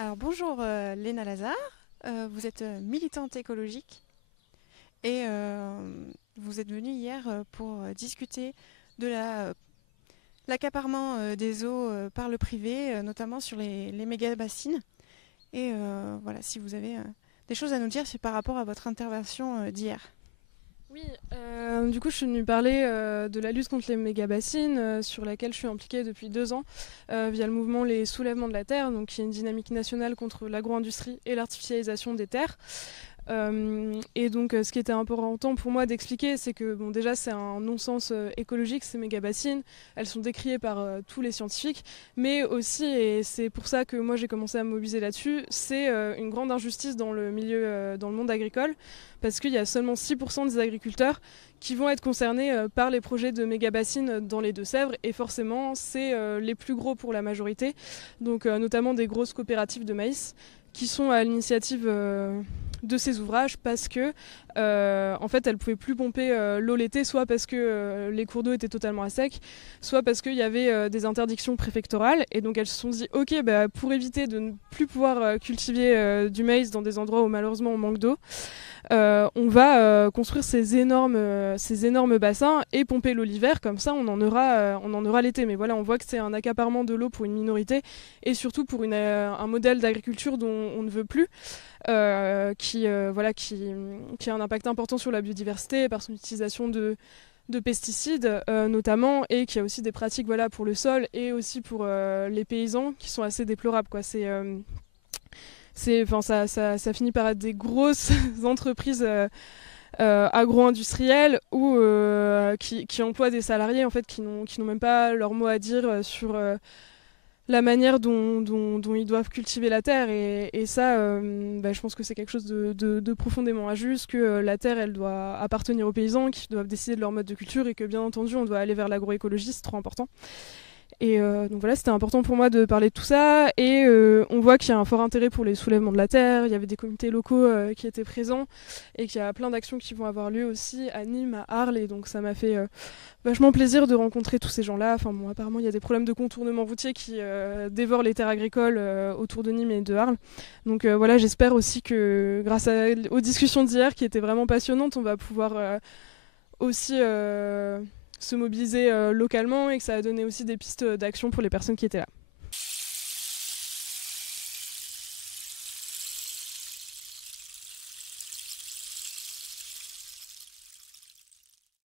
Alors bonjour Léna Lazare. Vous êtes militante écologique et vous êtes venue hier pour discuter de l'accaparement des eaux par le privé, notamment sur les méga-bassines. Et voilà, si vous avez des choses à nous dire, c'est par rapport à votre intervention d'hier. Oui, du coup, je suis venue parler de la lutte contre les méga-bassines, sur laquelle je suis impliquée depuis 2 ans, via le mouvement Les Soulèvements de la Terre, donc qui est une dynamique nationale contre l'agro-industrie et l'artificialisation des terres. Et donc, ce qui était important pour moi d'expliquer, c'est que bon, déjà, c'est un non-sens écologique, ces méga-bassines. Elles sont décriées par tous les scientifiques, mais aussi, et c'est pour ça que moi j'ai commencé à me mobiliser là-dessus, c'est une grande injustice dans le milieu, dans le monde agricole, parce qu'il y a seulement 6% des agriculteurs qui vont être concernés par les projets de méga-bassines dans les Deux-Sèvres, et forcément, c'est les plus gros pour la majorité, donc notamment des grosses coopératives de maïs qui sont à l'initiative de ces ouvrages parce que en fait elles pouvaient plus pomper l'eau l'été, soit parce que les cours d'eau étaient totalement à sec, soit parce qu'il y avait des interdictions préfectorales, et donc elles se sont dit ok, bah, pour éviter de ne plus pouvoir cultiver du maïs dans des endroits où malheureusement on manque d'eau, on va construire ces énormes bassins et pomper l'eau l'hiver, comme ça on en aura l'été. Mais voilà, on voit que c'est un accaparement de l'eau pour une minorité, et surtout pour un modèle d'agriculture dont on ne veut plus, qui a un impact important sur la biodiversité par son utilisation de pesticides notamment, et qui a aussi des pratiques voilà, pour le sol et aussi pour les paysans qui sont assez déplorables, quoi. Ça finit par être des grosses entreprises agro-industrielles qui emploient des salariés en fait, qui n'ont même pas leur mot à dire sur la manière dont ils doivent cultiver la terre. Et ça, je pense que c'est quelque chose de profondément injuste, que la terre, elle doit appartenir aux paysans qui doivent décider de leur mode de culture, et que bien entendu, on doit aller vers l'agroécologie, c'est trop important. Et donc voilà, c'était important pour moi de parler de tout ça. Et on voit qu'il y a un fort intérêt pour les soulèvements de la terre. Il y avait des comités locaux qui étaient présents, et qu'il y a plein d'actions qui vont avoir lieu aussi à Nîmes, à Arles. Et donc ça m'a fait vachement plaisir de rencontrer tous ces gens-là. Enfin bon, apparemment il y a des problèmes de contournement routier qui dévorent les terres agricoles autour de Nîmes et de Arles. Donc voilà, j'espère aussi que aux discussions d'hier, qui étaient vraiment passionnantes, on va pouvoir aussi se mobiliser localement, et que ça a donné aussi des pistes d'action pour les personnes qui étaient là.